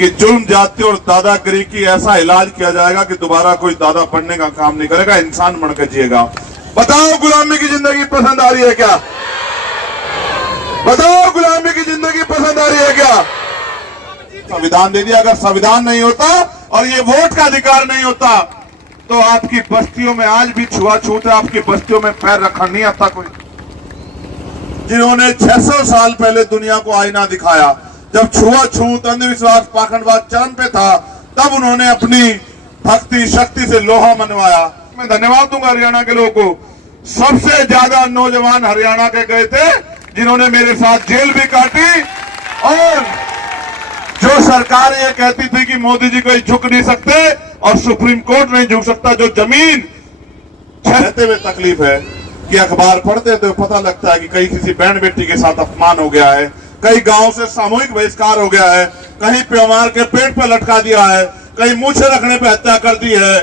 कि जुल्म जाति और दादागिरी की ऐसा इलाज किया जाएगा कि दोबारा कोई दादा बनने का काम नहीं करेगा, इंसान बनकर जिएगा। बताओ गुलामी की जिंदगी पसंद आ रही है क्या? बताओ गुलामी की जिंदगी पसंद आ रही है क्या? संविधान दे दिया। अगर संविधान नहीं होता और ये वोट का अधिकार नहीं होता तो आपकी बस्तियों में आज भी छुआछूत है, आपकी बस्तियों में पैर रखा नहीं आता कोई। जिन्होंने 600 साल पहले दुनिया को आईना दिखाया, जब छुआछूत, अंधविश्वास, पाखंडवाद चरम पे था, तब उन्होंने अपनी भक्ति शक्ति से लोहा मनवाया। मैं धन्यवाद दूंगा हरियाणा के लोगों को। सबसे ज्यादा नौजवान हरियाणा के गए थे जिन्होंने मेरे साथ जेल भी काटी, और जो सरकार ये कहती थी कि मोदी जी कोई झुक नहीं सकते और सुप्रीम कोर्ट नहीं झुक सकता, जो जमीन छहते हुए तकलीफ है कि अखबार पढ़ते तो पता लगता है कि कहीं किसी बहन बेटी के साथ अपमान हो गया है, कहीं गांव से सामूहिक बहिष्कार हो गया है, कहीं प्यामार के पेट पे लटका दिया है, कहीं मूछे रखने पे हत्या कर दी है,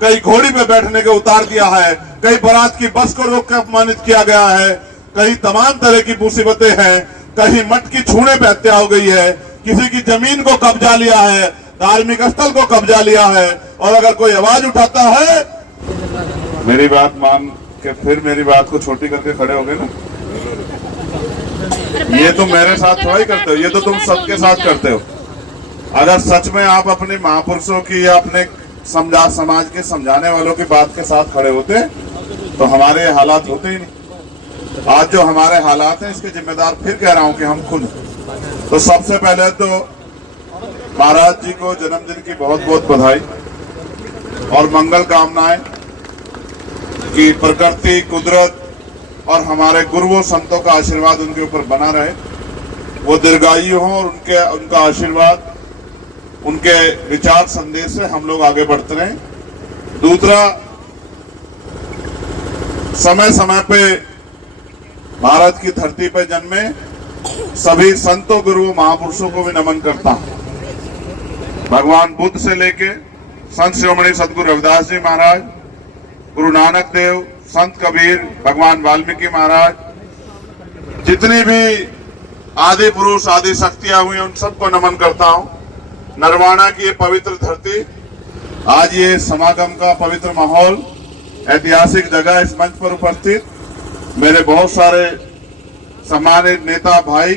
कहीं घोड़ी पे बैठने के उतार दिया है, कहीं बारात की बस को रोक कर अपमानित किया गया है, कहीं तमाम तरह की मुसीबतें हैं, कहीं मठ की छूने पे हत्या हो गई है, किसी की जमीन को कब्जा लिया है, धार्मिक स्थल को कब्जा लिया है। और अगर कोई आवाज उठाता है, मेरी बात मान के फिर मेरी बात को छोटी करके खड़े हो गए ना, ये तुम मेरे साथ थोड़ा ही करते हो, ये तो तुम सबके साथ करते हो। अगर सच में आप अपने महापुरुषों की या अपने समाज के समझाने वालों की बात के साथ खड़े होते तो हमारे ये हालात होते ही नहीं। आज जो हमारे हालात हैं इसके जिम्मेदार फिर कह रहा हूं कि हम खुद। तो सबसे पहले तो महाराज जी को जन्मदिन की बहुत बहुत बधाई और मंगल कामनाएं कि प्रकृति, कुदरत और हमारे गुरुओं संतों का आशीर्वाद उनके ऊपर बना रहे, वो दीर्घायु हों और उनका आशीर्वाद, उनके विचार संदेश से हम लोग आगे बढ़ते रहें। दूसरा, समय समय पे भारत की धरती पर जन्मे सभी संतों, गुरुओं, महापुरुषों को भी नमन करता हूं। भगवान बुद्ध से लेके संत शिरोमणि सदगुरु रविदास जी महाराज, गुरु नानक देव, संत कबीर, भगवान वाल्मीकि महाराज, जितनी भी आदि पुरुष, आदि शक्तियां हुई उन सबको नमन करता हूं। नरवाना की ये पवित्र धरती, आज ये समागम का पवित्र माहौल, ऐतिहासिक जगह, इस मंच पर उपस्थित मेरे बहुत सारे सम्मानित नेता भाई,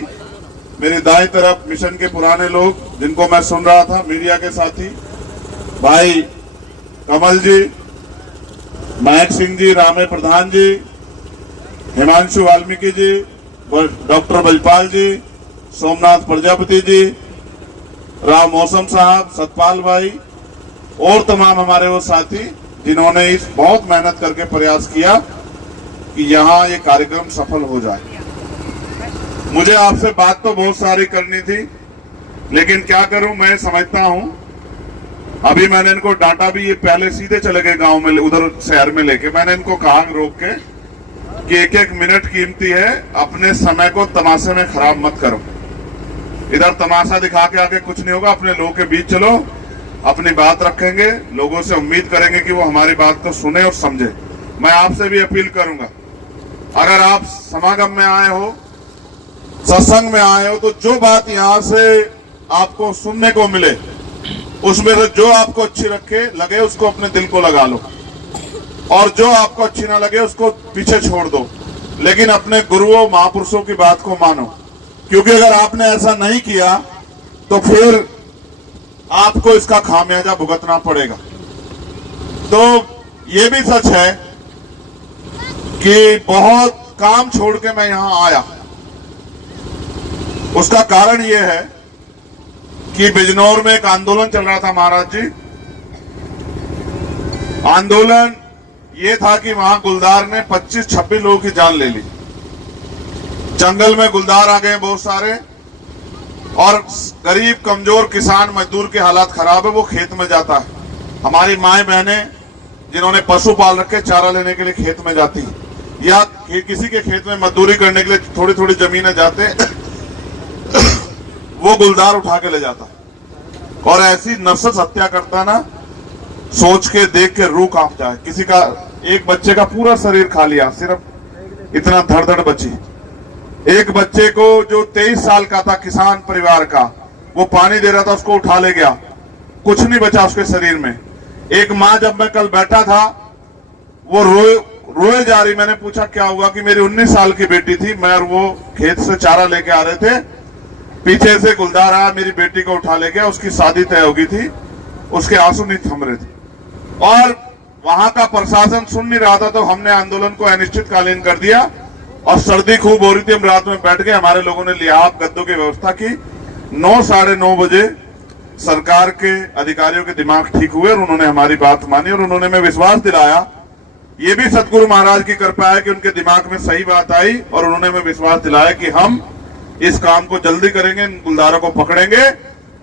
मेरी दाईं तरफ मिशन के पुराने लोग जिनको मैं सुन रहा था, मीडिया के साथी भाई कमल जी, महक सिंह जी, रामे प्रधान जी, हिमांशु वाल्मीकि जी, डॉक्टर बजपाल जी, सोमनाथ प्रजापति जी, राव मौसम साहब, सतपाल भाई और तमाम हमारे वो साथी जिन्होंने इस बहुत मेहनत करके प्रयास किया कि यहाँ ये कार्यक्रम सफल हो जाए। मुझे आपसे बात तो बहुत सारी करनी थी, लेकिन क्या करूं, मैं समझता हूं अभी मैंने इनको डांटा भी, ये पहले सीधे चले गए गांव में, उधर शहर में लेके। मैंने इनको कहा रोक के कि एक एक मिनट कीमती है, अपने समय को तमाशे में खराब मत करो। इधर तमाशा दिखा के आके कुछ नहीं होगा, अपने लोगों के बीच चलो, अपनी बात रखेंगे, लोगों से उम्मीद करेंगे कि वो हमारी बात को सुने और समझे। मैं आपसे भी अपील करूंगा, अगर आप समागम में आए हो, सत्संग में आए हो, तो जो बात यहाँ से आपको सुनने को मिले उसमें से जो आपको अच्छी लगे उसको अपने दिल को लगा लो, और जो आपको अच्छी ना लगे उसको पीछे छोड़ दो, लेकिन अपने गुरुओं, महापुरुषों की बात को मानो, क्योंकि अगर आपने ऐसा नहीं किया तो फिर आपको इसका खामियाजा भुगतना पड़ेगा। तो ये भी सच है कि बहुत काम छोड़ के मैं यहां आया। उसका कारण यह है कि बिजनौर में एक आंदोलन चल रहा था महाराज जी। आंदोलन ये था कि वहां गुलदार ने 25-26 लोगों की जान ले ली। जंगल में गुलदार आ गए बहुत सारे, और गरीब, कमजोर किसान, मजदूर के हालात खराब है, वो खेत में जाता है। हमारी माएं बहनें जिन्होंने पशु पाल रखे, चारा लेने के लिए खेत में जाती, या किसी के खेत में मजदूरी करने के लिए थोड़ी थोड़ी जमीनें जाते, वो गुलदार उठा के ले जाता और ऐसी नफसत हत्या करता ना, सोच के देख के रूह कांप जाए। किसी का एक बच्चे का पूरा शरीर खा लिया, सिर्फ इतना धड़ धड़ बची। एक बच्चे को जो 23 साल का था, किसान परिवार का, वो पानी दे रहा था, उसको उठा ले गया, कुछ नहीं बचा उसके शरीर में। एक माँ, जब मैं कल बैठा था, वो रोए जा रही। मैंने पूछा क्या हुआ, कि मेरी 19 साल की बेटी थी, मैं और वो खेत से चारा लेके आ रहे थे, पीछे से गुलदार आया, मेरी बेटी को उठा ले गया, उसकी शादी तय हो गई थी, उसके आंसू नहीं थम रहे थे। और वहां का प्रशासन सुन नहीं रहा था, तो हमने आंदोलन को अनिश्चितकालीन कर दिया और सर्दी खूब हो रही थी, हम रात में बैठ गए। हमारे लोगों ने लिहाफ गद्दों की व्यवस्था की। 9 साढ़े 9 बजे सरकार के अधिकारियों के दिमाग ठीक हुए और उन्होंने हमारी बात मानी और उन्होंने हमें विश्वास दिलाया। ये भी सतगुरु महाराज की कृपा है कि उनके दिमाग में सही बात आई और उन्होंने हमें विश्वास दिलाया कि हम इस काम को जल्दी करेंगे, इन गुलदारों को पकड़ेंगे।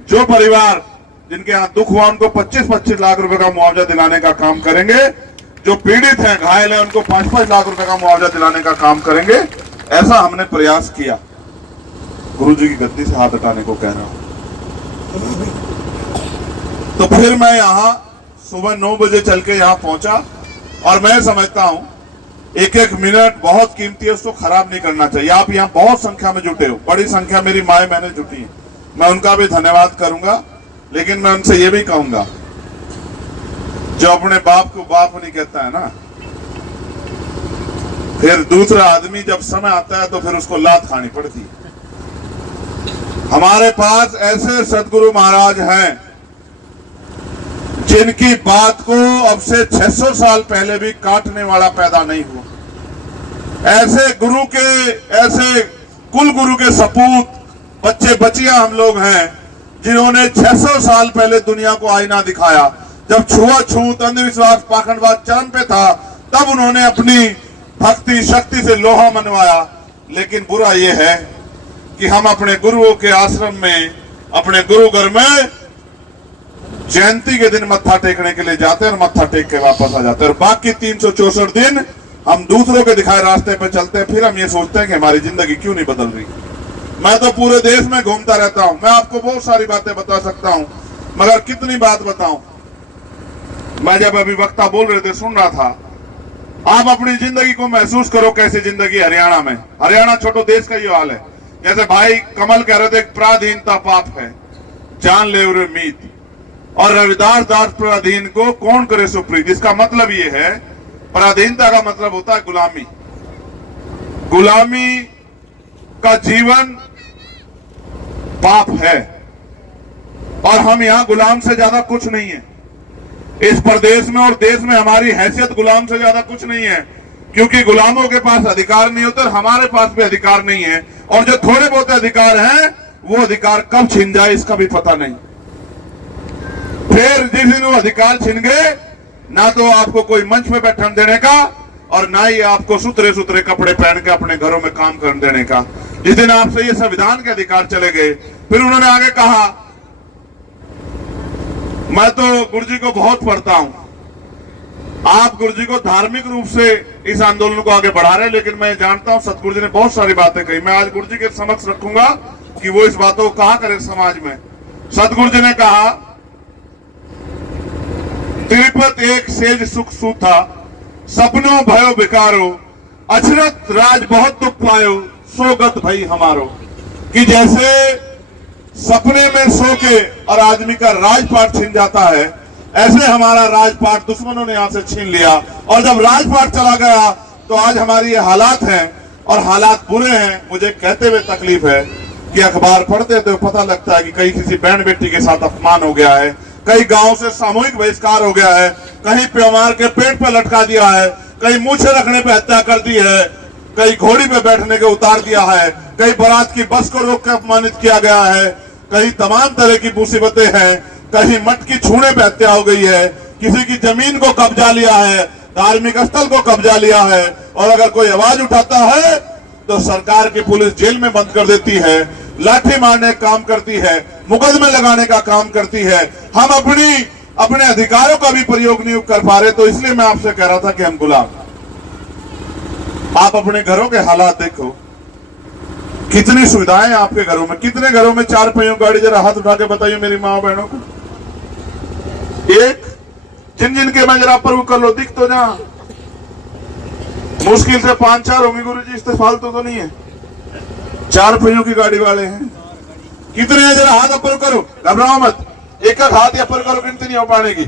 जो परिवार जिनके यहाँ दुख हुआ उनको 25-25 लाख रुपए का मुआवजा दिलाने का काम करेंगे। जो पीड़ित हैं, घायल हैं, उनको 5-5 लाख रुपए का मुआवजा दिलाने का काम करेंगे। ऐसा हमने प्रयास किया। गुरु जी की गद्दी से हाथ हटाने को कह रहा हूं। तो फिर मैं यहाँ सुबह 9 बजे चल के यहाँ पहुंचा और मैं समझता हूं एक एक मिनट बहुत कीमती है, उसको खराब नहीं करना चाहिए। आप यहाँ बहुत संख्या में जुटे हो, बड़ी संख्या मेरी माए बहनें जुटी हैं, मैं उनका भी धन्यवाद करूंगा। लेकिन मैं उनसे ये भी कहूंगा, जो अपने बाप को बाप नहीं कहता है ना, फिर दूसरा आदमी जब समय आता है तो फिर उसको लात खानी पड़ती है। हमारे पास ऐसे सदगुरु महाराज हैं जिनकी बात को अब से 600 साल पहले भी काटने वाला पैदा नहीं हुआ। ऐसे गुरु के, ऐसे कुल गुरु के सपूत बच्चे बच्चियां हम लोग हैं जिन्होंने 600 साल पहले दुनिया को आईना दिखाया। जब छुआछूत, अंधविश्वास, पाखंडवाद चरम पे था, तब उन्होंने अपनी भक्ति शक्ति से लोहा मनवाया। लेकिन बुरा यह है कि हम अपने गुरुओं के आश्रम में, अपने गुरु घर में जयंती के दिन मत्था टेकने के लिए जाते हैं और मत्था टेक के वापस आ जाते हैं, और बाकी 364 दिन हम दूसरों के दिखाए रास्ते पे चलते हैं। फिर हम ये सोचते हैं कि हमारी जिंदगी क्यों नहीं बदल रही। मैं तो पूरे देश में घूमता रहता हूं, मैं आपको बहुत सारी बातें बता सकता हूं, मगर कितनी बात बताऊं। मैं जब अभी वक्ता बोल रहे थे सुन रहा था, आप अपनी जिंदगी को महसूस करो कैसी जिंदगी हरियाणा में। हरियाणा छोटो देश का ये हाल है। जैसे भाई कमल कह रहे थे, पराधीनता पाप है, जान ले उरे मीत, और रविदास दास पराधीन को कौन करे सुप्रीत। इसका मतलब ये है, पराधीनता का मतलब होता है गुलामी। गुलामी का जीवन पाप है और हम यहाँ गुलाम से ज्यादा कुछ नहीं है। इस प्रदेश में और देश में हमारी हैसियत गुलाम से ज्यादा कुछ नहीं है, क्योंकि गुलामों के पास अधिकार नहीं होते और हमारे पास भी अधिकार नहीं है। और जो थोड़े बहुत अधिकार हैं, वो अधिकार कब छिन जाए इसका भी पता नहीं। फिर जिस दिन वो अधिकार छिन गए, ना तो आपको कोई मंच पे बैठन देने का और ना ही आपको सुथरे सुथरे कपड़े पहन के अपने घरों में काम करने देने का। जिस दिन आपसे ये संविधान के अधिकार चले गए, फिर उन्होंने आगे कहा, मैं तो गुरुजी को बहुत पढ़ता हूं, आप गुरुजी को धार्मिक रूप से इस आंदोलन को आगे बढ़ा रहे हैं, लेकिन मैं जानता हूं सतगुरु जी ने बहुत सारी बातें कही। मैं आज गुरुजी के समक्ष रखूंगा कि वो इस बातों को कहा करें समाज में। सतगुरु जी ने कहा, तिरुपत एक सेज सुख सूथा, सपनों भयो बिकारो, अचरत राज बहुत दुख पायो, सोगत भई हमारो। कि जैसे सपने में सो के और आदमी का राजपाट छिन जाता है, ऐसे हमारा राजपाट दुश्मनों ने यहां से छीन लिया। और जब राजपाट चला गया तो आज हमारी ये हालात हैं और हालात बुरे हैं। मुझे कहते हुए तकलीफ है कि अखबार पढ़ते तो पता लगता है कि कहीं किसी बहन बेटी के साथ अपमान हो गया है, कहीं गांव से सामूहिक बहिष्कार हो गया है, कहीं प्योमार के पेट पे लटका दिया है, कहीं मूछे रखने पे हत्या कर दी है, कहीं घोड़ी पे बैठने के उतार दिया है, कहीं बारात की बस को रोक के अपमानित किया गया है, कहीं तमाम तरह की मुसीबतें हैं, कहीं मठ की छूने पे हत्या हो गई है, किसी की जमीन को कब्जा लिया है, धार्मिक स्थल को कब्जा लिया है। और अगर कोई आवाज उठाता है तो सरकार की पुलिस जेल में बंद कर देती है, लाठी मारने का काम करती है, मुकदमे लगाने का काम करती है। हम अपने अधिकारों का भी प्रयोग नहीं कर पा रहे। तो इसलिए मैं आपसे कह रहा था कि हम गुलाम। आप अपने घरों के हालात देखो, कितनी सुविधाएं आपके घरों में। कितने घरों में 4 पहियों गाड़ी, जरा हाथ उठा के बताइए मेरी माँ बहनों को। एक जिन जिन के मैं जरा प्रभु कर लो, दिख तो जहां मुश्किल से 5-4 होंगे गुरु जी, इससे फालतू तो नहीं है। 4 पहियों की गाड़ी वाले हैं। कितने हैं जरा हाथ ऊपर करो, घबराओ मत, एक एक हाथ ऊपर करो, गिनती नहीं हो पाएगी।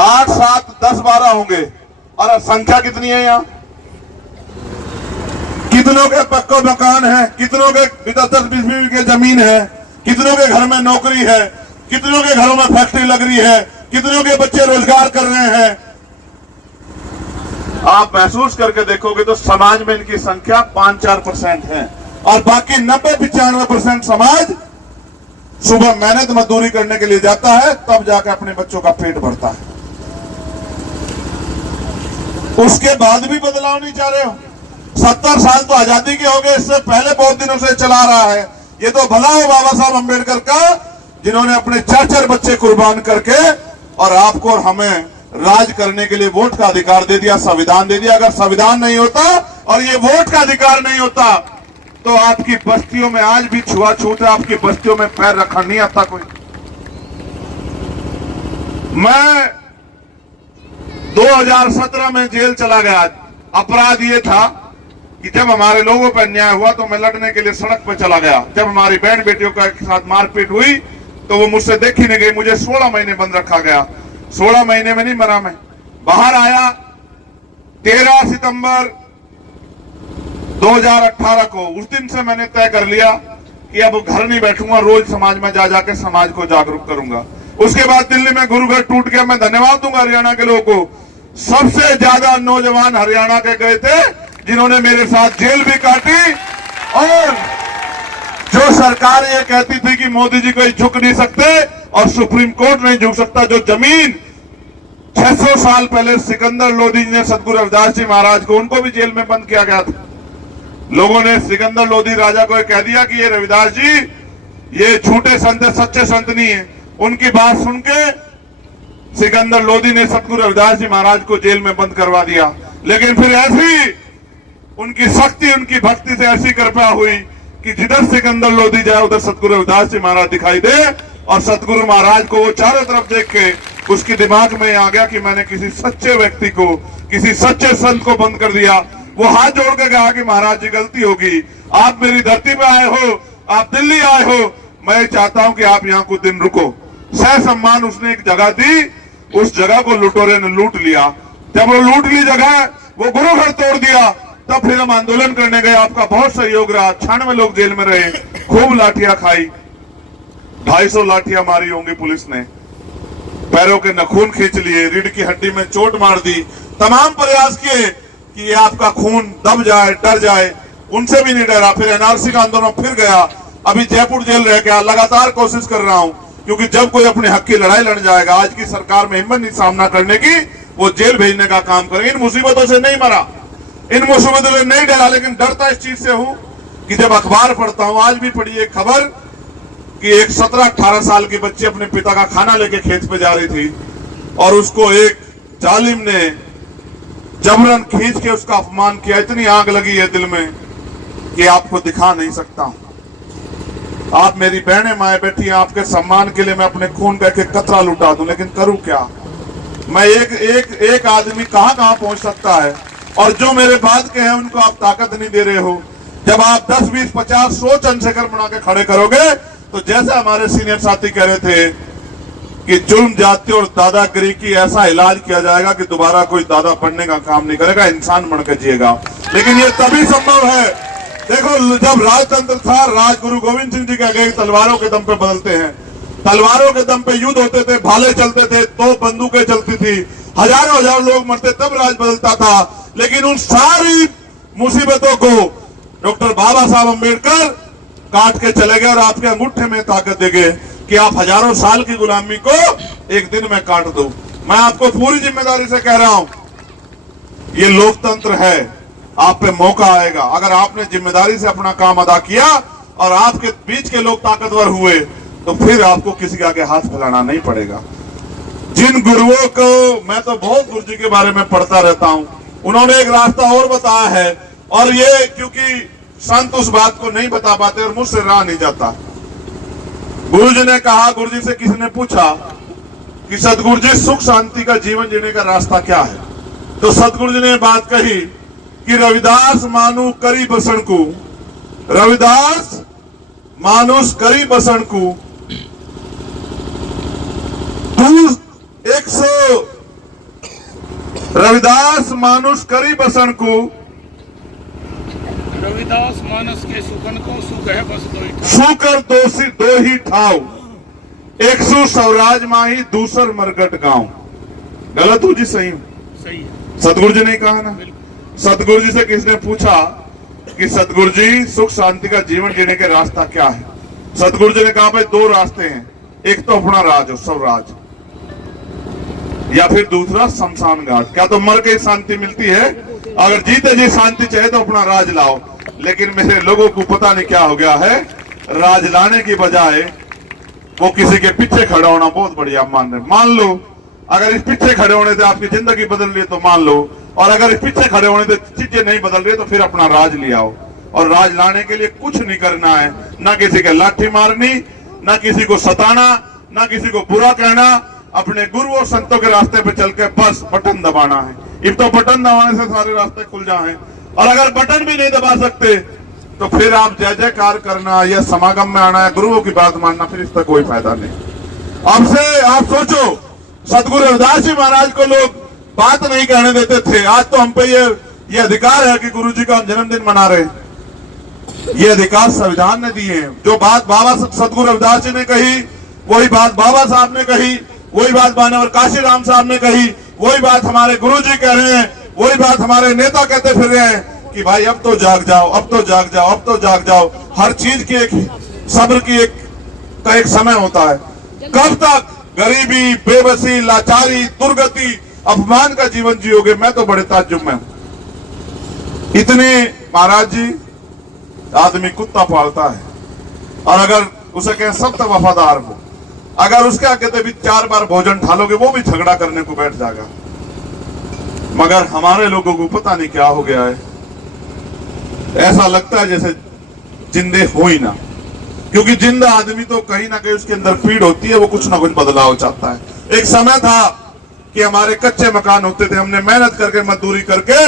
8, 7, 10, 12 होंगे। और संख्या कितनी है यहाँ? कितनों के पक्का मकान है, कितनों के 10-20 बीघे की जमीन है, कितनों के घर में नौकरी है, कितनों के घरों में फैक्ट्री लग रही है, कितनों के बच्चे रोजगार कर रहे हैं। आप महसूस करके देखोगे तो समाज में इनकी संख्या 5-4% है और बाकी 90-95% समाज सुबह मेहनत मजदूरी करने के लिए जाता है, तब जाकर अपने बच्चों का पेट भरता है। उसके बाद भी बदलाव नहीं चाह रहे हो। 70 साल तो आजादी के हो गए, इससे पहले बहुत दिनों से चला रहा है। ये तो भला हो बाबा साहब अम्बेडकर का, जिन्होंने अपने 4 बच्चे कुर्बान करके और आपको और हमें राज करने के लिए वोट का अधिकार दे दिया, संविधान दे दिया। अगर संविधान नहीं होता और ये वोट का अधिकार नहीं होता तो आपकी बस्तियों में आज भी छुआछूत है, आपकी बस्तियों में पैर रखा नहीं आता कोई। मैं 2017 में जेल चला गया। अपराध ये था कि जब हमारे लोगों पर अन्याय हुआ तो मैं लड़ने के लिए सड़क पर चला गया। जब हमारी बहन बेटियों के साथ मारपीट हुई तो वो मुझसे देखी नहीं गई, मुझे 16 महीने बंद रखा गया। 16 महीने में नहीं मरा मैं, बाहर आया 13 सितंबर 2018 को। उस दिन से मैंने तय कर लिया कि अब घर नहीं बैठूंगा, रोज समाज में जा जाके समाज को जागरूक करूंगा। उसके बाद दिल्ली में गुरु घर टूट गया। मैं धन्यवाद दूंगा हरियाणा के लोगों को, सबसे ज्यादा नौजवान हरियाणा के गए थे जिन्होंने मेरे साथ जेल भी काटी। और जो सरकार ये कहती थी कि मोदी जी कोई झुक नहीं सकते और सुप्रीम कोर्ट नहीं झुक सकता, जो जमीन 600 साल पहले सिकंदर लोधी जी ने सतगुरु रविदास जी महाराज को, उनको भी जेल में बंद किया गया था। लोगों ने सिकंदर लोधी राजा को कह दिया कि ये रविदास जी ये झूठे संत है, सच्चे संत नहीं है। उनकी बात सुन के सिकंदर लोधी ने सतगुरु रविदास जी महाराज को जेल में बंद करवा दिया। लेकिन फिर ऐसी उनकी शक्ति, उनकी भक्ति से ऐसी कृपा हुई कि जिधर सिकंदर लोधी जाए उधर सतगुरु रविदास जी महाराज दिखाई दे। और सतगुरु महाराज को वो चारों तरफ देख के उसके दिमाग में आ गया कि मैंने किसी सच्चे व्यक्ति को, किसी सच्चे संत को बंद कर दिया। वो हाथ जोड़ के कहा कि महाराज जी गलती होगी, आप मेरी धरती पे आए हो, आप दिल्ली आए हो, मैं चाहता हूं कि आप यहाँ कुछ दिन रुको। सह सम्मान उसने एक जगह दी, उस जगह को लुटेरे ने लूट लिया। जब वो लूट ली जगह, वो गुरु घर तोड़ दिया, तब फिर हम आंदोलन करने गए। आपका बहुत सहयोग रहा, 96 लोग जेल में रहे, खूब लाठियां खाई, 250 लाठियां मारी होंगी पुलिस ने, पैरों के नखून खींच लिए, रीढ़ की हड्डी में चोट मार दी, तमाम प्रयास किए कि ये आपका खून दब जाए, डर जाए, उनसे भी नहीं डरा। फिर एनआरसी का आंदोलन फिर गया, अभी जयपुर जेल रह गया। लगातार कोशिश कर रहा हूं, क्योंकि जब कोई अपने हक की लड़ाई लड़ जाएगा, आज की सरकार में हिम्मत नहीं सामना करने की, वो जेल भेजने का काम करेंगे। इन मुसीबतों से नहीं मरा, इन मुसीबतों से नहीं डरा, लेकिन डरता इस चीज से हूं कि जब अखबार पढ़ता हूं, आज भी पढ़ी एक खबर कि एक 17-18 साल की बच्ची अपने पिता का खाना लेके खेत पे जा रही थी और उसको एक जालिम ने जबरन खींच के उसका अपमान किया। इतनी आग लगी है दिल में कि आपको दिखा नहीं सकता। आप मेरी बहनें माए बैठी हैं, आपके सम्मान के लिए मैं अपने खून का एक कतरा लुटा दूं, लेकिन करूं क्या? मैं एक आदमी कहां पहुंच सकता है, और जो मेरे बाद के हैं उनको आप ताकत नहीं दे रहे हो। जब आप 10, 20, 50, 100 चंद्रशेखर बना के खड़े करोगे तो जैसे हमारे सीनियर साथी कह रहे थे कि जुल्म जाति और दादागिरी की ऐसा इलाज किया जाएगा कि दोबारा कोई दादा बनने का काम नहीं करेगा, इंसान बन के जिएगा। लेकिन ये तभी संभव है। देखो, जब राजतंत्र था, राज गुरु गोविंद सिंह जी कह गए तलवारों के दम पे बदलते हैं। तलवारों के दम पे युद्ध होते थे, भाले चलते थे, 2 बंदूकें चलती थी, हजारों हजार लोग मरते, तब राज बदलता था। लेकिन उन सारी मुसीबतों को डॉक्टर बाबा साहब अम्बेडकर काट के चले गए और आपके अंगूठे में ताकत दे गए कि आप हजारों साल की गुलामी को एक दिन में काट दो। मैं आपको पूरी जिम्मेदारी से कह रहा हूं, ये लोकतंत्र है, आप पे मौका आएगा। अगर आपने जिम्मेदारी से अपना काम अदा किया और आपके बीच के लोग ताकतवर हुए तो फिर आपको किसी के आगे हाथ फैलाना नहीं पड़ेगा। जिन गुरुओं को, मैं तो बहुत गुरु जी के बारे में पढ़ता रहता हूं, उन्होंने एक रास्ता और बताया है, और ये क्योंकि संत उस बात को नहीं बता पाते और मुझसे रहा नहीं जाता। गुरु जी ने कहा, गुरु जी से किसी ने पूछा कि सतगुरु जी सुख शांति का जीवन जीने का रास्ता क्या है, तो सतगुरु जी ने बात कही कि रविदास मानु करी बसन को, रविदास मानुष करी बसन को 100 रविदास मानुष करी बसन को रविदास मानस के सुखन को सुख है बस दो ही सुकर दो ही ठाव 100 स्वराज माही दूसर मरगट गांव। गलत हूं जी? सही हूं? सही है। सतगुरु जी ने कहा ना, सतगुरु जी से किसने पूछा कि सतगुरु जी सुख शांति का जीवन जीने के रास्ता क्या है? सतगुरु जी ने कहा भाई 2 रास्ते हैं, एक तो अपना राज हो स्वराज, या फिर दूसरा शमशान घाट। क्या तो मर के शांति मिलती है? अगर जीते जी शांति चाहिए तो अपना राज लाओ। लेकिन मेरे लोगों को पता नहीं क्या हो गया है, राज लाने की बजाय वो किसी के पीछे खड़ा होना बहुत बढ़िया मान रहे। मान लो अगर इस पीछे खड़े होने से आपकी जिंदगी बदल रही है तो मान लो, और अगर इस पीछे खड़े होने से चीजें नहीं बदल रही है तो फिर अपना राज ले आओ। और राज लाने के लिए कुछ नहीं करना है, ना किसी के लाठी मारनी, ना किसी को सताना, ना किसी को बुरा कहना, अपने गुरु और संतों के रास्ते पे चल के बस बटन दबाना है। अब तो बटन दबाने से सारे रास्ते खुल जाए, और अगर बटन भी नहीं दबा सकते तो फिर आप जय जयकार करना या समागम में आना है, गुरुओं की बात मानना, फिर इसका कोई फायदा नहीं। अब से आप सोचो, सतगुरु रविदास जी महाराज को लोग बात नहीं कहने देते थे, आज तो हम पे ये अधिकार है कि गुरु जी का हम जन्मदिन मना रहे। ये अधिकार संविधान ने दिए हैं। जो बात बाबा सतगुरु रविदास जी ने कही वही बात बाबा साहब ने कही, वही बात मानवर काशीराम साहब ने कही, वही बात हमारे गुरु जी कह रहे हैं, वही बात हमारे नेता कहते फिर रहे हैं कि भाई अब तो जाग जाओ, अब तो जाग जाओ, अब तो जाग जाओ। हर चीज की एक सब्र की एक समय होता है। कब तक गरीबी, बेबसी, लाचारी, दुर्गति, अपमान का जीवन जियोगे? मैं तो बड़े ताज्जुब में हूं। इतने महाराज जी, आदमी कुत्ता पालता है और अगर उसे कहें सब तक वफादार हो, अगर उसके आगे भी 4 बार भोजन ठालोगे वो भी झगड़ा करने को बैठ जाएगा। मगर हमारे लोगों को पता नहीं क्या हो गया है, ऐसा लगता है जैसे जिंदे हो ही ना। क्योंकि जिंदा आदमी तो कहीं ना कहीं उसके अंदर पीड़ होती है, वो कुछ ना कुछ बदलाव चाहता है। एक समय था कि हमारे कच्चे मकान होते थे, हमने मेहनत करके मजदूरी करके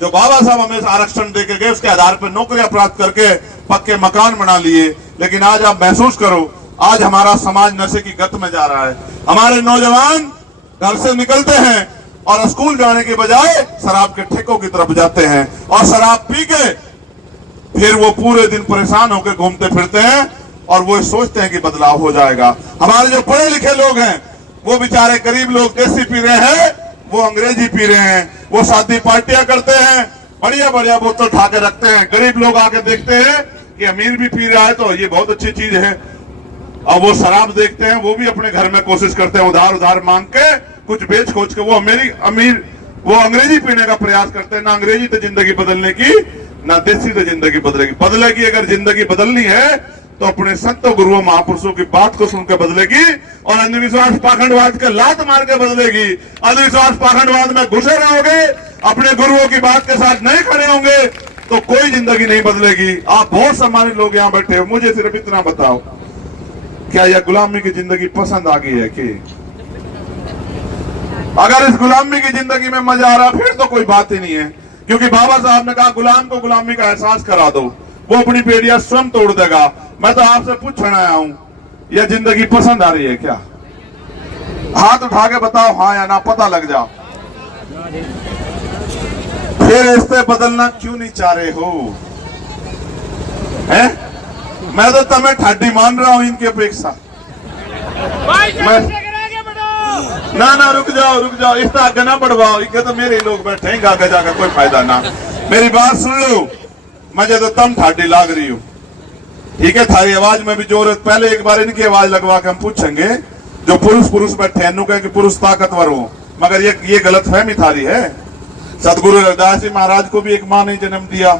जो बाबा साहब हमें आरक्षण देके गए उसके आधार पर नौकरियां प्राप्त करके पक्के मकान बना लिए। लेकिन आज आप महसूस करो, आज हमारा समाज नशे की गत में जा रहा है। हमारे नौजवान घर से निकलते हैं और स्कूल जाने के बजाय शराब के ठेकों की तरफ जाते हैं, और शराब पी के फिर वो पूरे दिन परेशान होकर घूमते फिरते हैं और वो सोचते हैं कि बदलाव हो जाएगा। हमारे जो पढ़े लिखे लोग हैं वो बेचारे गरीब लोग देसी पी रहे हैं, वो अंग्रेजी पी रहे हैं, वो शादी पार्टियां करते हैं, बढ़िया बढ़िया बोतल उठा के रखते हैं। गरीब लोग आके देखते हैं कि अमीर भी पी रहा है तो ये बहुत अच्छी चीज है, और वो शराब देखते हैं, वो भी अपने घर में कोशिश करते हैं उधार उधार मांग के कुछ बेच खोज के वो अमीर वो अंग्रेजी पीने का प्रयास करते हैं। ना अंग्रेजी तो जिंदगी बदलने की, ना देसी तो जिंदगी बदलेगी। अगर जिंदगी बदलनी है तो अपने संतों गुरुओं महापुरुषों की बात को सुनकर बदलेगी, और अंधविश्वास पाखंडवाद के लात मार के बदलेगी। अंधविश्वास पाखंडवाद में घुसे रहोगे, अपने गुरुओं की बात के साथ नहीं खड़े होंगे तो कोई जिंदगी नहीं बदलेगी। आप बहुत सम्मानित लोग यहाँ बैठे हो, मुझे सिर्फ इतना बताओ, क्या यह गुलामी की जिंदगी पसंद आ गई है कि? अगर इस गुलामी की जिंदगी में मजा आ रहा फिर तो कोई बात ही नहीं है। क्योंकि बाबा साहब ने कहा गुलाम को गुलामी का एहसास करा दो, वो अपनी बेड़ियां स्वयं तोड़ देगा। मैं तो आपसे पूछने आया हूं, यह जिंदगी पसंद आ रही है क्या? हाथ उठा के बताओ हाँ या ना, पता लग जाओ। फिर रिश्ते बदलना क्यों नहीं चाह रहे हो? हैं? मैं तो तुम्हें ठाडी मान रहा हूं इनकी अपेक्षा। ना रुक जाओ, इस तरह आगे ना बढ़वाओ, इनके तो मेरे लोग बैठे हैं, आगे जाकर कोई फायदा ना। मेरी बात सुन लो, मुझे तो तम ठाडी लाग रही हूँ, ठीक है? थारी आवाज में भी जोर है। पहले एक बार इनकी आवाज लगवा के हम पूछेंगे, जो पुरुष बैठे हैं, कहें कि पुरुष ताकतवर हो, मगर ये गलत फहमी थारी है। सतगुरु रविदास जी महाराज को भी एक माँ ने जन्म दिया,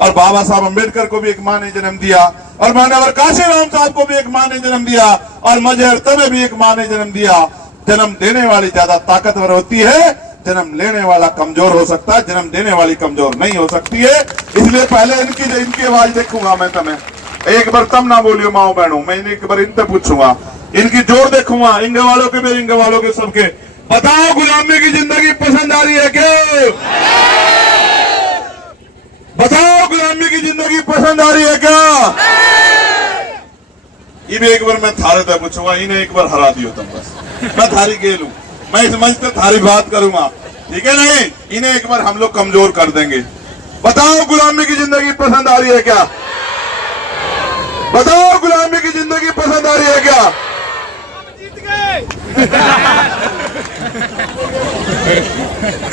और बाबा साहब अम्बेडकर को भी एक माँ ने जन्म दिया, और मान्यवर काशीराम साहब को भी एक माँ ने जन्म दिया, और मुझे तुम्हें भी एक माँ ने जन्म दिया। जन्म देने वाली ज्यादा ताकतवर होती है, जन्म लेने वाला कमजोर हो सकता है, जन्म देने वाली कमजोर नहीं हो सकती है। इसलिए पहले इनकी आवाज देखूंगा मैं तुम्हें, एक बार तम ना बोलियो माओ बहनों, मैं एक बार इनसे पूछूंगा, इनकी जोर देखूंगा, इंगे वालों के भी, इंगे वालों के सबके। बताओ गुलामी की जिंदगी पसंद आ रही है क्या? बताओ गुलामी गुलामी की जिंदगी पसंद आ रही है क्या? इन्हें एक बार मैं थारे तक पूछूंगा, इन्हें एक बार हरा दियो तुम बस, मैं थारी खेलूं, मैं इस मंच पे थारी बात करूंगा, ठीक है? नहीं, इन्हें एक बार हम लोग कमजोर कर देंगे। बताओ गुलामी की जिंदगी पसंद आ रही है क्या? बताओ गुलामी की जिंदगी पसंद आ रही है क्या?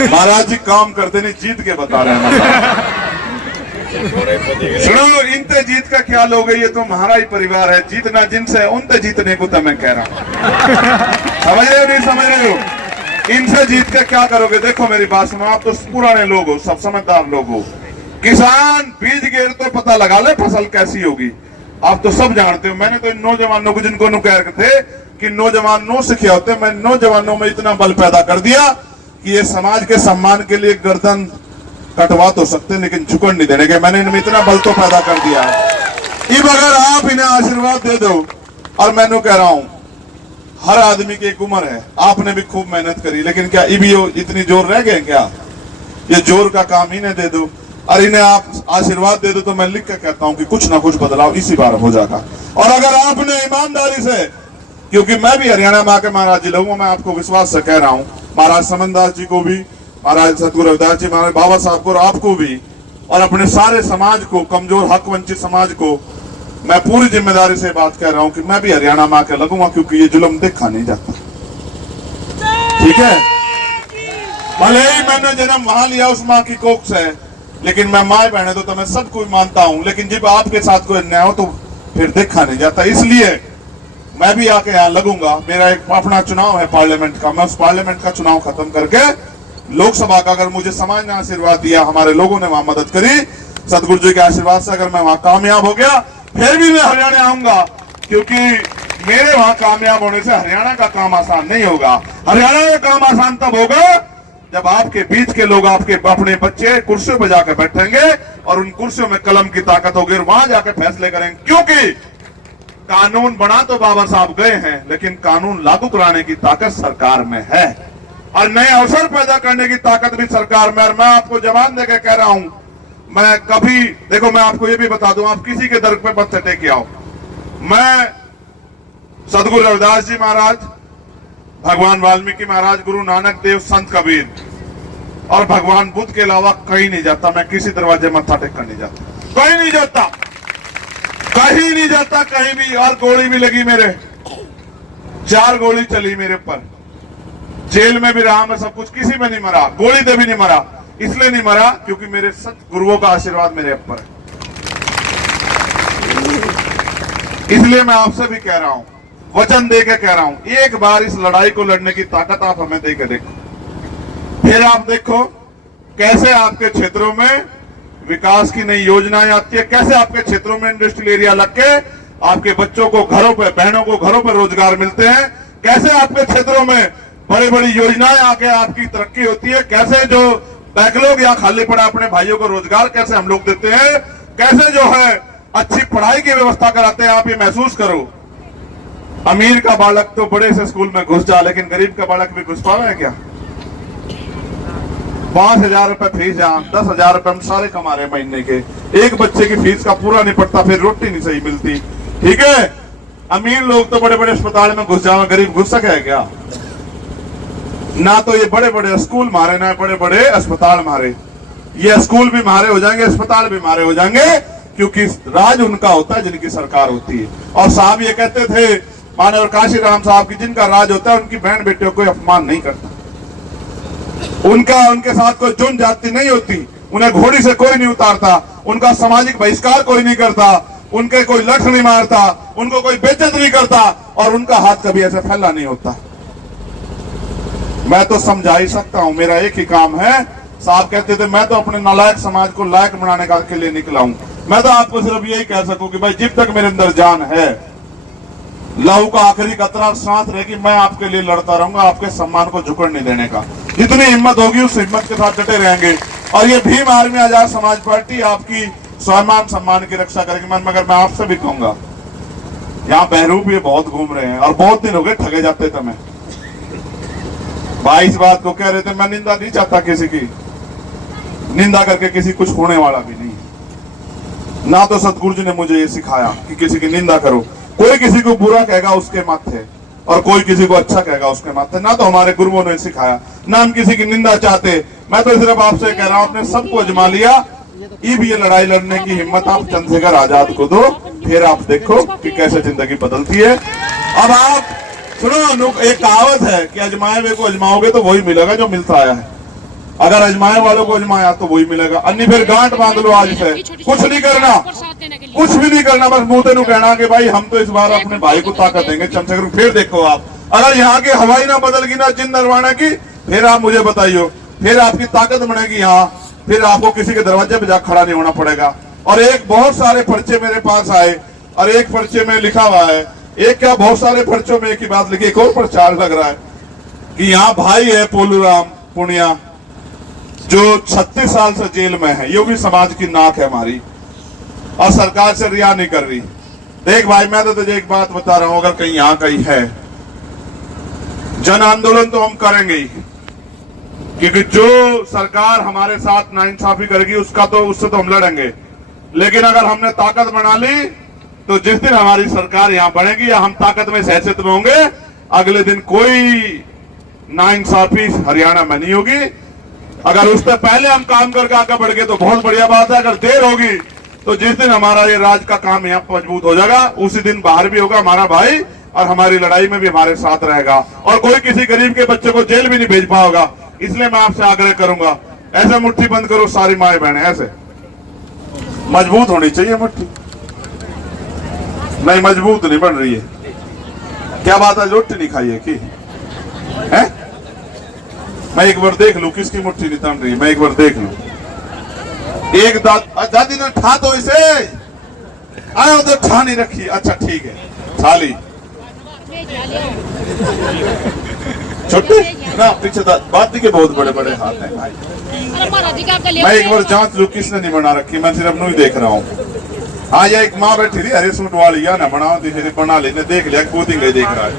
महाराज जी काम करते नहीं, जीत के बता रहे हैं। सुनो, इनते जीत का ख्याल हो गई, ये तो हमारा ही परिवार है, जीतना जिनसे है उनसे जीतने को तो मैं कह रहा हूं। समझ रहे हो नहीं समझ रहे हो? इनसे जीत के क्या करोगे? देखो मेरी बात सुनो, आप तो पुराने लोग हो, सब समझदार लोग हो। किसान बीज गिर तो पता लगा ले फसल कैसी होगी, आप तो सब जानते हो। मैंने तो इन नौजवानों को, जिनको कह रहे थे कि नौजवान नो सीखे होते, मैं नौजवानों में इतना बल पैदा कर दिया कि ये समाज के सम्मान के लिए गर्दन कटवा तो सकते लेकिन झुकन नहीं देने के, मैंने इनमें इतना बल तो पैदा कर दिया है। अब अगर आप इन्हें आशीर्वाद दे दो, और मैं कह रहा हूं हर आदमी की एक उम्र है, आपने भी खूब मेहनत करी, लेकिन क्या इभी इतनी जोर रह गए क्या? ये जोर का काम इन्हें दे दो और इन्हें आप आशीर्वाद दे दो, तो मैं लिख के कहता हूं कि कुछ ना कुछ बदलाव इसी बार हो जाएगा। और अगर आपने ईमानदारी से, क्योंकि मैं भी हरियाणा में आके महाराज जी लोगों, मैं आपको विश्वास से कह रहा हूं, महाराज समनदास जी को भी, महाराज सतगुरु रविदास जी, महाराज बाबा साहब को और आपको भी, और अपने सारे समाज को, कमजोर हक वंचित समाज को मैं पूरी जिम्मेदारी से बात कह रहा हूं कि मैं भी हरियाणा में आके लगूंगा, क्योंकि ये जुल्म देखा नहीं जाता। ठीक है, भले ही मैंने जन्म वहां लिया उस माँ की कोख से, लेकिन मैं माए बहने तो मैं सबको मानता हूं, लेकिन जब आपके साथ कोई अन्याय हो तो फिर देखा नहीं जाता। इसलिए मैं भी आके यहाँ लगूंगा। मेरा एक अपना चुनाव है पार्लियामेंट का, मैं उस पार्लियामेंट का चुनाव खत्म करके लोकसभा का, अगर मुझे समाज ने आशीर्वाद दिया, हमारे लोगों ने वहां मदद करी, सतगुरु जी के आशीर्वाद से अगर मैं वहां कामयाब हो गया, फिर भी मैं हरियाणा आऊंगा, क्योंकि मेरे वहां कामयाब होने से हरियाणा का काम आसान नहीं होगा। हरियाणा का काम आसान तब होगा जब आपके बीच के लोग, आपके अपने बच्चे कुर्सियों पर जाकर बैठेंगे और उन कुर्सियों में कलम की ताकत होगी और वहां जाकर फैसले करेंगे। क्योंकि कानून बना तो बाबा साहब गए हैं, लेकिन कानून लागू कराने की ताकत सरकार में है और नए अवसर पैदा करने की ताकत भी सरकार में। और मैं आपको जवान देकर कह रहा हूं, मैं कभी, देखो मैं आपको ये भी बता दूं, आप किसी के दर पे मत चटे के आओ। मैं सतगुरु रविदास जी महाराज, भगवान वाल्मीकि महाराज, गुरु नानक देव, संत कबीर और भगवान बुद्ध के अलावा कहीं नहीं जाता। मैं किसी दरवाजे मत्था टेक कर नहीं जाता, कहीं नहीं जाता, कहीं नहीं जाता, कहीं भी। और गोली भी लगी मेरे, 4 गोली चली मेरे पर, जेल में भी रहा मैं, सब कुछ, किसी में नहीं मरा, गोली से भी नहीं मरा। इसलिए नहीं मरा क्योंकि मेरे सत गुरुओं का आशीर्वाद मेरे ऊपर है। इसलिए मैं आपसे भी कह रहा हूं, वचन दे के कह रहा हूं, एक बार इस लड़ाई को लड़ने की ताकत आप हमें दे के देखो, फिर आप देखो कैसे आपके क्षेत्रों में विकास की नई योजनाएं आती है, कैसे आपके क्षेत्रों में इंडस्ट्रियल एरिया लग के आपके बच्चों को घरों पे, बहनों को घरों पर रोजगार मिलते हैं, कैसे आपके क्षेत्रों में बड़ी बड़ी योजनाएं आके आपकी तरक्की होती है, कैसे जो बैकलॉग या खाली पड़ा अपने भाइयों को रोजगार कैसे हम लोग देते हैं, कैसे जो है अच्छी पढ़ाई की व्यवस्था कराते हैं। आप ये महसूस करो, अमीर का बालक तो बड़े से स्कूल में घुस जा, लेकिन गरीब का बालक भी घुस पावे है क्या? 5,000 रुपए फीस, जहां 10,000 रुपए हम सारे कमा रहे महीने के, एक बच्चे की फीस का पूरा नहीं पड़ता, फिर रोटी नहीं सही मिलती। ठीक है, अमीर लोग तो बड़े बड़े अस्पताल में घुस जावे, गरीब घुस सके है क्या? ना तो ये बड़े बड़े स्कूल मारे, ना बड़े बड़े अस्पताल मारे। ये स्कूल भी मारे हो जाएंगे, अस्पताल भी मारे हो जाएंगे, क्योंकि राज उनका होता है जिनकी सरकार होती है। और साहब ये कहते थे, मानव काशी राम साहब की, जिनका राज होता है उनकी बहन बेटियों को अपमान नहीं करता, उनके साथ कोई जुन जाति नहीं होती, उन्हें घोड़ी से कोई नहीं उतारता, उनका सामाजिक बहिष्कार कोई नहीं करता, उनके कोई लठ नहीं मारता, उनको कोई बेइज्जत नहीं करता, और उनका हाथ कभी ऐसे फैला नहीं होता। मैं तो समझा ही सकता हूं, मेरा एक ही काम है। साहब कहते थे मैं तो अपने नालायक समाज को लायक बनाने का के लिए निकला हूं। मैं तो आपको सिर्फ यही कह सकूं कि भाई जब तक मेरे अंदर जान है, लहू का आखिरी कतरा सांस रहेगी, मैं आपके लिए लड़ता रहूंगा, आपके सम्मान को झुकड़ नहीं देने का। जितनी हिम्मत होगी उस हिम्मत के साथ डटे रहेंगे। और ये भीम आर्मी आजाद समाज पार्टी आपकी स्वाभिमान सम्मान की रक्षा करेगी। मगर मैं आपसे भी कहूंगा, यहाँ बहरूप ये बहुत घूम रहे हैं और बहुत दिन हो गए ठगे जाते थे। मैं भाई इस बात को कह रहे थे, मैं निंदा नहीं चाहता किसी की, निंदा करके किसी कुछ होने वाला भी नहीं। ना तो सतगुरु जी ने मुझे ये सिखाया कि किसी की निंदा करो, कोई किसी को बुरा कहेगा उसके माथे और कोई किसी को अच्छा कहेगा उसके माथे, ना तो हमारे गुरुओं ने सिखाया, ना हम किसी की निंदा चाहते। मैं तो सिर्फ आपसे कह रहा हूं, आपने सबको अजमा लिया, अब ये लड़ाई लड़ने की हिम्मत आप चंद्रशेखर आजाद को दो, फिर आप देखो कि कैसे जिंदगी बदलती है। अब आप सुनो, एक कहावत है कि अजमाए हुए को अजमाओगे तो वही मिलेगा जो मिलता आया है। अगर अजमाए वालों को अजमाया तो वही मिलेगा, अन्य फिर गांठ बांध लो आज से, कुछ नहीं करना, कुछ भी नहीं करना, बस मुंह तेनू कहना कि भाई हम तो इस बार अपने भाई को ताकत देंगे चंद्रशेखर। फिर देखो आप, अगर यहाँ की हवाई ना बदलगी ना जिन नरवाना की, फिर आप मुझे बताइयो, फिर आपकी ताकत बनेगी यहाँ, फिर आपको किसी के दरवाजे पे जा खड़ा नहीं होना पड़ेगा। और एक बहुत सारे पर्चे मेरे पास आए और एक पर्चे में लिखा हुआ है, एक क्या बहुत सारे पर्चों में एक ही बात लिखी, एक और प्रचार लग रहा है कि यहाँ भाई है पोलूराम पुनिया जो 36 साल से जेल में है, ये भी समाज की नाक है हमारी और सरकार से रिया नहीं कर रही। देख भाई, मैं तो तुझे एक बात बता रहा हूं, अगर कहीं यहाँ कहीं है जन आंदोलन तो हम करेंगे ही, क्योंकि जो सरकार हमारे साथ नाइंसाफी करेगी उससे तो हम लड़ेंगे। लेकिन अगर हमने ताकत बना ली तो जिस दिन हमारी सरकार यहाँ बढ़ेगी या हम ताकत में हैसियत में होंगे, अगले दिन कोई नाइंसाफी हरियाणा में नहीं होगी। अगर उससे पहले हम काम करके आगे बढ़ गए तो बहुत बढ़िया बात है, अगर देर होगी तो जिस दिन हमारा ये राज का काम यहाँ मजबूत हो जाएगा, उसी दिन बाहर भी होगा हमारा भाई और हमारी लड़ाई में भी हमारे साथ रहेगा और कोई किसी गरीब के बच्चे को जेल भी नहीं भेज पाएगा। इसलिए मैं आपसे आग्रह करूंगा, ऐसे मुट्ठी बंद करो सारी माए बहने, ऐसे मजबूत होनी चाहिए मुट्ठी, नहीं मजबूत नहीं बन रही है। क्या बात है, रोटी नहीं खाई है कि है? मैं एक बार देख लूं किसकी मुट्ठी नहीं तन रही, मैं एक बार देख लूं। एक दादी ने ठा तो इसे आया उधर ठा नहीं रखी, अच्छा ठीक है ठा ली, छोटे ना पीछे बात के बहुत बड़े बड़े हाथ हैं भाई। मैं एक बार जांच लूं किसने नहीं बना रखी, मैं सिर्फ नू ही देख रहा हूँ। हाँ, ये एक माँ बैठी थी हरे सूट वाली, या ना बनाओ फिर बना लेने, देख लिया कूदेंगे देख रहा है।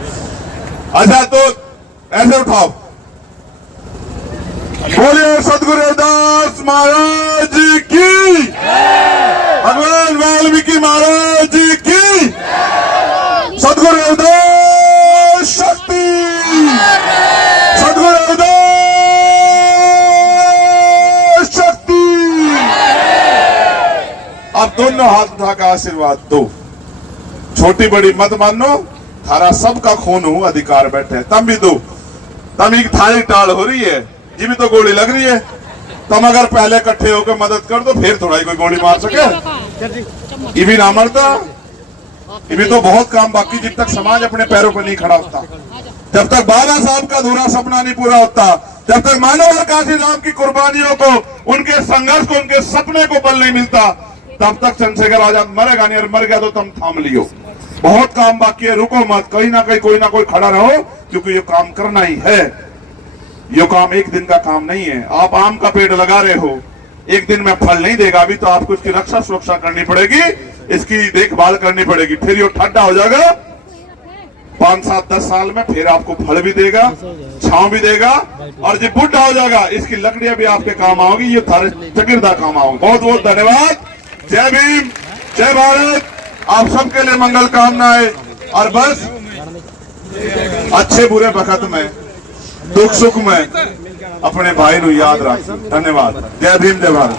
अच्छा तो ऐसे उठाओ, बोलिए सतगुरु रविदास महाराज की, भगवान वाल्मीकि महाराज की, सतगुरु रविदास शक्ति, सतगुरु रविदास शक्ति। अब दोनों हाथ उठाकर आशीर्वाद दो, छोटी बड़ी मत मानो, थारा सबका खून हो अधिकार बैठे, तम भी दो, तम एक थारी टाल हो रही है जी भी तो गोली लग रही है, तुम अगर पहले इकट्ठे होकर मदद कर दो फिर थोड़ा ही कोई गोली मार सके, ये भी ना मरता, ये भी तो बहुत काम बाकी, जब तक समाज अपने पैरों पर नहीं खड़ा होता, जब तक बाबा साहब का अधूरा सपना नहीं पूरा होता, जब तक मानव काशी राम की कुर्बानियों को, उनके संघर्ष को, उनके सपने को बल नहीं मिलता, तब तक चंद्रशेखर आजाद मरेगा नहीं, और मर गया तो तुम थाम लियो। बहुत काम बाकी है, रुको मत, कहीं ना कहीं कोई ना कोई खड़ा रहो, क्योंकि ये काम करना ही है। ये काम एक दिन का काम नहीं है। आप आम का पेड़ लगा रहे हो, एक दिन में फल नहीं देगा, अभी तो आपको इसकी रक्षा सुरक्षा करनी पड़ेगी, इसकी देखभाल करनी पड़ेगी, फिर ये ठंडा हो जाएगा 5, 7, 10 साल में, फिर आपको फल भी देगा, छांव भी देगा, और जब बुढ़ा हो जाएगा इसकी लकड़ियां भी आपके काम आओगी, ये थारे चकिरदा काम आओगे। बहुत बहुत धन्यवाद। जय भीम, जय भारत, आप सबके लिए मंगल कामनाएं, और बस अच्छे बुरे वक्त में, दुख सुख में अपने भाई को याद रख। धन्यवाद। जय भीम, जय भारत।